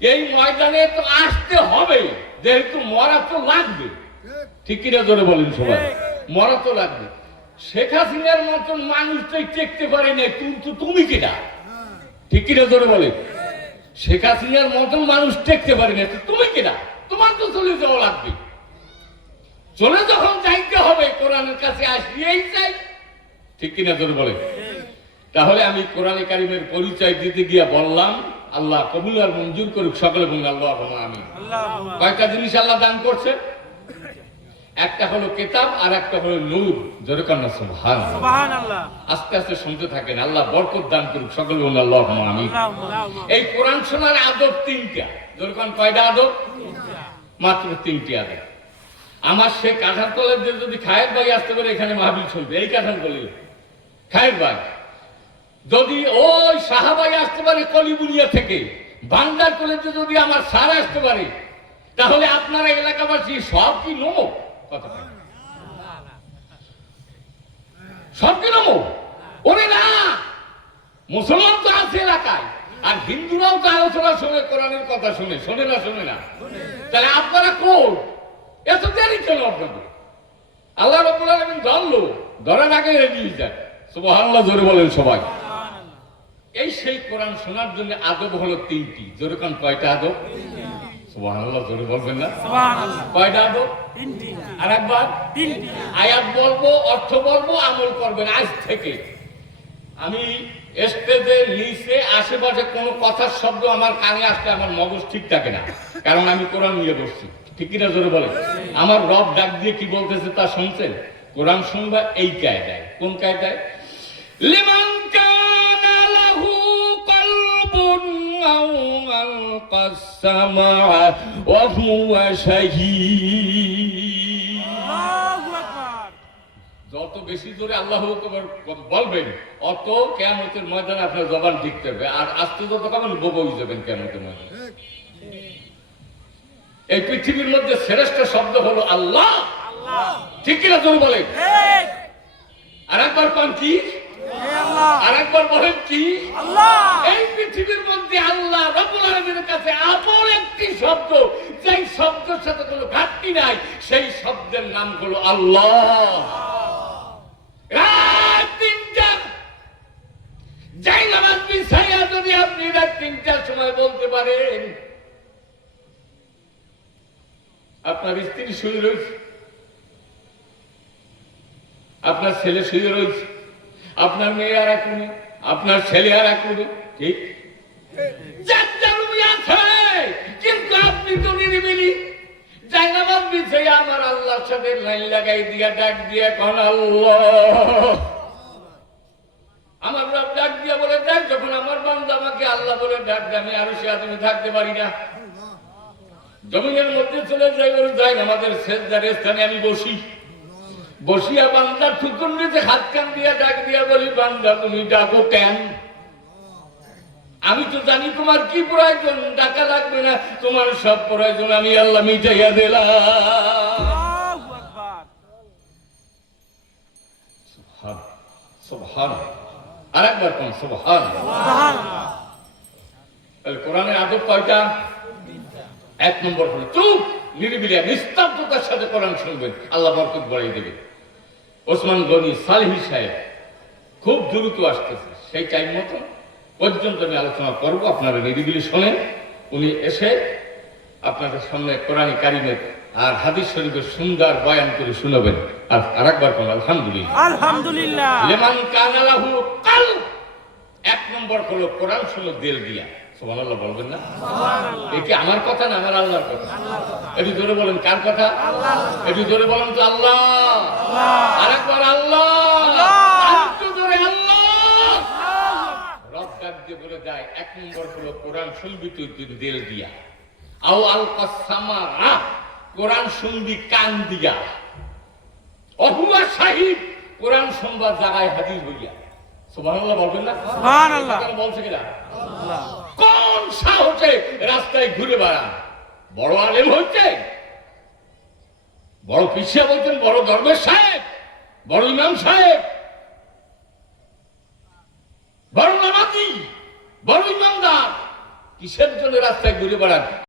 এই ময়দানে তো আসতে হবে। যেহেতু মরা তো লাগবে। ঠিক কিনা ধরে বলেন সবাই? মরা তো লাগবে। শেখ হাসিনার মতন মানুষ তো টেকতে পারে না, কিন্তু তুমি কিনা? ঠিক কিনা ধরে বলে শেখ হাসিনার মতন মানুষ টেকতে পারে না তুমি কিনা? তোমার তো চলে যাওয়া লাগবে। চলে যখন যাইতে হবে, কোরআনের কাছে আসিয়েই চাই ঠিক কিনা ধরে বলে তাহলে আমি কোরআনে কারিমের পরিচয় দিতে গিয়ে বললাম আল্লাহ কবুল আর মঞ্জুর করুক সকলে বলুন আল্লাহ আমি কয়টা জিনিস আল্লাহ দান করছে? একটা হলো কেতাব আর একটা হলো নূর। জোরে সুবহান সুবহানাল্লাহ। আস্তে আস্তে শুনতে থাকেন আল্লাহ বরকত দান করুক সকলে বলুন আল্লাহ আমি এই কোরআন শোনার আদব তিনটা। জোরে কন কয়টা আদব? মাত্র তিনটি আদব। আমার সে কাঁঠাল কলেজের যদি খায়ের বাই আসতে পারে এখানে মাহবিল চলবে। এই কাঁঠাল কলেজে খায়ের বাই যদি ওই সাহাবাই আসতে পারে কলিবুলিয়া থেকে, বান্দার কলেজে যদি আমার সার আসতে পারে, তাহলে আপনারা এলাকাবাসী সব কি নমো? কথা সব কি নমো? ওরে না! মুসলমান তো আছে এলাকায়, আর হিন্দুরাও তো আলোচনা শুনে, কোরআনের কথা শুনে, শোনে না শোনে না। তাহলে আপনারা কোন? এত দেরি কেন আপনাদের? আল্লাহ রব্বুল আলামিন ধরলো ধরার আগে এগিয়ে যান। সুবহানাল্লাহ, জোরে বলেন সবাই। এই সেই কোরআন শোনার জন্য আদব হলো তিনটি। জোরে কান কয়টা আদব? সুবহানাল্লাহ জোরে বলবেন না? সুবহানাল্লাহ। কয়টা আদব? তিনটি। আর তিনটি। আয়াত বলব অর্থ বলব আমল করবেন। আজ থেকে আমি স্টেজের নিচে আশেপাশে কোনো কথার শব্দ আমার কানে আসলে আমার মগজ ঠিক থাকে না কারণ আমি কোরআন নিয়ে বসছি। ঠিক কিনা জোরে বলে আমার রব ডাক দিয়ে কি বলতেছে তা শুনছেন? কোরআন শুনবা এই কায়দায়। কোন কায়দায়? লিমান শাহীদ আল্লাহু আকবার। যত বেশি জোরে আল্লাহ বলবেন অত কেমতের ময়দানে আপনার জবান ঢিকতে হবে। আর আস্তে যত কখন ববই যাবেন কেমতের ময়দানে। এই পৃথিবীর মধ্যে শ্রেষ্ঠ শব্দ হলো আল্লাহ। আল্লাহ। ঠিক কিনা জোরে বলেন? আর একবার পান কি? আর একবার বলেন কি? আল্লাহ। এই পৃথিবীর মধ্যে আল্লাহ রব্বুল আলামিনের কাছে আপন একটি শব্দ যেই শব্দের সাথে কোনো ঘাটতি নাই, সেই শব্দের নাম হলো আল্লাহ। যদি আপনি রাত তিনটার সময় বলতে পারেন, আপনার স্ত্রী শুয়ে রয়েছে, আপনার ছেলে শুয়ে রয়েছে, আপনার মেয়ে আর এক আপনার ছেলে আর এক ঠিক? আমার আল্লাহর সাথে লাইন লাগাই দিয়া, ডাক দিয়া কোন আল্লাহ। আমার রব ডাক দিয়া বলে ডাক যখন আমার বান্দা আমাকে আল্লাহ বলে ডাক আমি আরও সে তুমি থাকতে পারি না। জমিনের মধ্যে চলে যাই, বলে যাই আমাদের শেষদার স্থানে আমি বসি। বসিয়া বান্দা ঠুকুর নিচে হাত কান দিয়া, ডাক দিয়া বলি, বান্দা, তুমি ডাকো কেন? আমি তো জানি তোমার কি প্রয়োজন টাকা লাগবে না। তোমার সব প্রয়োজন আমি আল্লাহ মিটাইয়া দিলাম। আরেকবার কোন কোরআনের আদব কয়টা? এক নম্বর হলো চুপ নিরিবিলিয়া নিস্তব্ধতার সাথে কোরআন শুনবেন। আল্লাহ বরকত বাড়িয়ে দেবে। ওসমান গনি সালহি সাহেব খুব দ্রুত আসতেছে। সেই টাইম মতো পর্যন্ত আমি আলোচনা করব আপনারা নিরিবিলি শোনেন। উনি এসে আপনাদের সামনে কোরআন কারিমের আর হাদিস শরীফের সুন্দর বয়ান করে শুনবেন। আর আরেকবার কোন আলহামদুলিল্লাহ। আলহামদুলিল্লাহ। লেমান কানালাহু কাল এক নম্বর হলো কোরআন শুনো দিল দিয়া সুবহানাল্লাহ বলবেন না? এ কি আমার কথা না আমার আল্লাহর কথা? একটু জোরে বলেন কার কথা? একটু জোরে বলেন তো আল্লাহ। আরেকবার আল্লাহ আরেকটু জোরে আল্লাহ রব ডাক দিয়ে বলে যায় এক নম্বর হলো কোরআন শুনবি তুই তুই দিল দিয়া। আও আল কাসামা কোরআন শুনবি কান দিয়া। অহুয়া সাহিব কোরআন জায়গায় হাজির হইয়া। সুবহানাল্লাহ বলবেন না? সুবহানাল্লাহ। বলছে কিনা? কোন সাহসে রাস্তায় ঘুরে বেড়ান? বড় আলেম হচ্ছে বড় পিছিয়ে বলছেন বড় ধর্মের সাহেব বড় ইমাম সাহেব। বড় নামাজি। বড় ইমানদার কিসের জন্য রাস্তায় ঘুরে বেড়ান